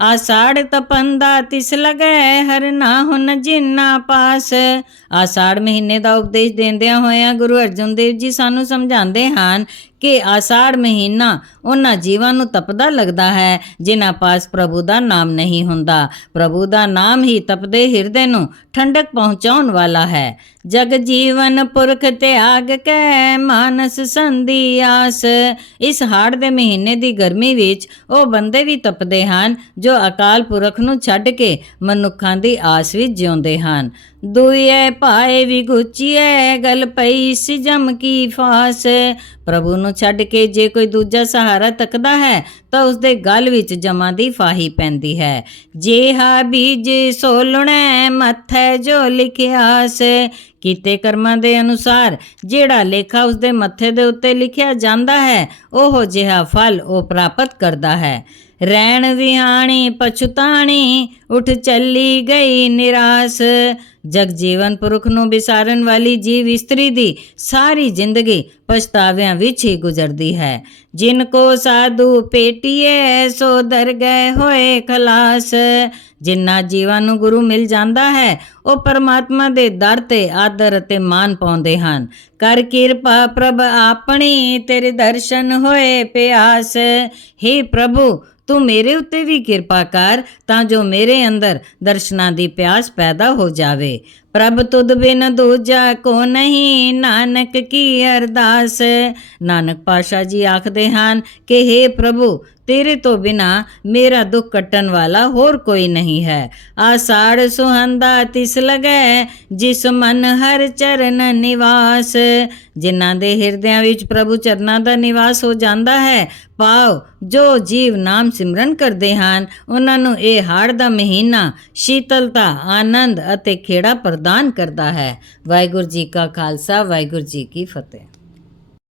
ਆਸਾੜ ਤਪੰਦਾ ਤਿਸ ਲਗੈ, ਹਰ ਨਾ ਹੁਨ ਜਿਨਾ ਪਾਸ। ਆਸਾੜ ਮਹੀਨੇ ਦਾ ਉਪਦੇਸ਼ ਦਿੰਦਿਆਂ ਹੋਇਆਂ ਗੁਰੂ ਅਰਜਨ ਦੇਵ ਜੀ ਸਾਨੂੰ ਸਮਝਾਉਂਦੇ ਹਨ ਕਿ ਆਸਾੜ ਮਹੀਨਾ ਉਹਨਾਂ ਜੀਵਾਂ ਨੂੰ ਤਪਦਾ ਲੱਗਦਾ ਹੈ, ਜਿਨ੍ਹਾਂ ਪਾਸ ਪ੍ਰਭੂ ਦਾ ਨਾਮ ਨਹੀਂ ਹੁੰਦਾ। ਪ੍ਰਭੂ ਦਾ ਨਾਮ ਹੀ ਤਪਦੇ ਹਿਰਦੇ ਨੂੰ ਠੰਡਕ ਪਹੁੰਚਾਉਣ ਵਾਲਾ ਹੈ। ਜਗ ਜੀਵਨ ਪੁਰਖ ਤਿਆਗ ਕੈ, ਮਾਨਸ ਸੰਧੀ ਆਸ। ਇਸ ਹਾੜ ਦੇ ਮਹੀਨੇ ਦੀ ਗਰਮੀ ਵਿੱਚ ਉਹ ਬੰਦੇ ਵੀ ਤਪਦੇ ਹਨ ਜੋ ਅਕਾਲ ਪੁਰਖ ਨੂੰ ਛੱਡ ਕੇ ਮਨੁੱਖਾਂ ਦੀ ਆਸ ਵਿੱਚ ਜਿਉਂਦੇ ਹਨ। ਦੁਇਏ ਭਾਏ ਵੀ ਗੁੱਚੀਏ ਗਲ ਪਈ ਸਿਜਮ ਕੀ ਫਾਸ। ਪ੍ਰਭੂ ਨੂੰ ਛੱਡ ਕੇ ਜੇ ਕੋਈ ਦੂਜਾ ਸਹਾਰਾ ਤੱਕਦਾ ਹੈ, ਤਾਂ ਉਸਦੇ ਗਲ ਵਿੱਚ ਜਮਾਂ ਦੀ ਫਾਹੀ ਪੈਂਦੀ ਹੈ। ਜੇ ਹਾ ਬੀਜ ਸੋਲਣੈ, ਮੱਥੈ ਜੋ ਲਿਖਿਆਸ। ਕੀਤੇ ਕਰਮਾਂ ਦੇ ਅਨੁਸਾਰ ਜਿਹੜਾ ਲੇਖਾ ਉਸਦੇ ਮੱਥੇ ਦੇ ਉੱਤੇ ਲਿਖਿਆ ਜਾਂਦਾ ਹੈ, ਉਹ ਜਿਹਾ ਫਲ ਉਹ ਪ੍ਰਾਪਤ ਕਰਦਾ ਹੈ। ਰਹਿਣ ਵਿਹਾਣੀ ਪਛੁਤਾਣੀ ਉਠ ਚੱਲੀ ਗਈ ਨਿਰਾਸ। ਜਗ ਜੀਵਨ ਪੁਰਖ ਨੂੰ ਵਿਸਾਰਨ ਵਾਲੀ ਜੀਵ ਇਸਤਰੀ ਦੀ ਸਾਰੀ ਜ਼ਿੰਦਗੀ ਪਛਤਾਵਿਆਂ ਵਿੱਚ ਹੀ ਗੁਜ਼ਰਦੀ ਹੈ। ਜਿਨ ਕੋ ਸਾਧੂ ਪੇਟੀਏ, ਸੋ ਦਰ ਗਏ ਹੋਏ ਖਲਾਸ। ਜਿਨ੍ਹਾਂ ਜੀਵਾਂ ਨੂੰ ਗੁਰੂ ਮਿਲ ਜਾਂਦਾ ਹੈ, ਉਹ ਪਰਮਾਤਮਾ ਦੇ ਦਰ ਤੇ ਆਦਰ ਅਤੇ ਮਾਨ ਪਾਉਂਦੇ ਹਨ। ਕਰ ਕਿਰਪਾ ਪ੍ਰਭ ਆਪਣੀ, ਤੇਰੇ ਦਰਸ਼ਨ ਹੋਏ ਪਿਆਸ। हे ਪ੍ਰਭੂ, ਤੂੰ ਮੇਰੇ ਉੱਤੇ ਵੀ ਕਿਰਪਾ ਕਰ, ਤਾਂ ਜੋ ਮੇਰੇ ਅੰਦਰ ਦਰਸ਼ਨਾਂ ਦੀ ਪਿਆਸ ਪੈਦਾ ਹੋ ਜਾਵੇ। ਪ੍ਰਭ ਤੁਧ ਬਿਨ ਦੂਜਾ ਕੋ ਨਹੀਂ, ਨਾਨਕ ਕੀ ਅਰਦਾਸ? ਨਾਨਕ ਪਾਸ਼ਾ ਜੀ ਆਖਦੇ ਹਨ ਕਿ हे ਪ੍ਰਭੂ ਤੇਰੇ ਤੋਂ ਬਿਨਾ ਮੇਰਾ ਦੁੱਖ ਕੱਟਣ ਵਾਲਾ ਹੋਰ ਕੋਈ ਨਹੀਂ ਹੈ। ਆਸਾੜ ਸੁਹੰਦਾ ਤਿਸ ਲਗੈ, ਜਿਸ ਮਨ ਹਰ ਚਰਨ ਨਿਵਾਸ। ਜਿਨ੍ਹਾਂ ਦੇ ਹਿਰਦਿਆਂ ਵਿੱਚ ਪ੍ਰਭੂ ਚਰਨਾਂ ਦਾ ਨਿਵਾਸ ਹੋ ਜਾਂਦਾ ਹੈ, ਪਾਓ ਜੋ ਜੀਵ ਨਾਮ ਸਿਮਰਨ ਕਰਦੇ ਹਨ, ਉਹਨਾਂ ਨੂੰ ਇਹ ਹਾੜ ਦਾ ਮਹੀਨਾ ਸ਼ੀਤਲਤਾ, ਆਨੰਦ ਅਤੇ ਖੇੜਾ ਪ੍ਰਦਾਨ ਕਰਦਾ ਹੈ। ਵਾਹਿਗੁਰੂ ਜੀ ਕਾ ਖਾਲਸਾ, ਵਾਹਿਗੁਰੂ ਜੀ ਕੀ ਫਤਿਹ।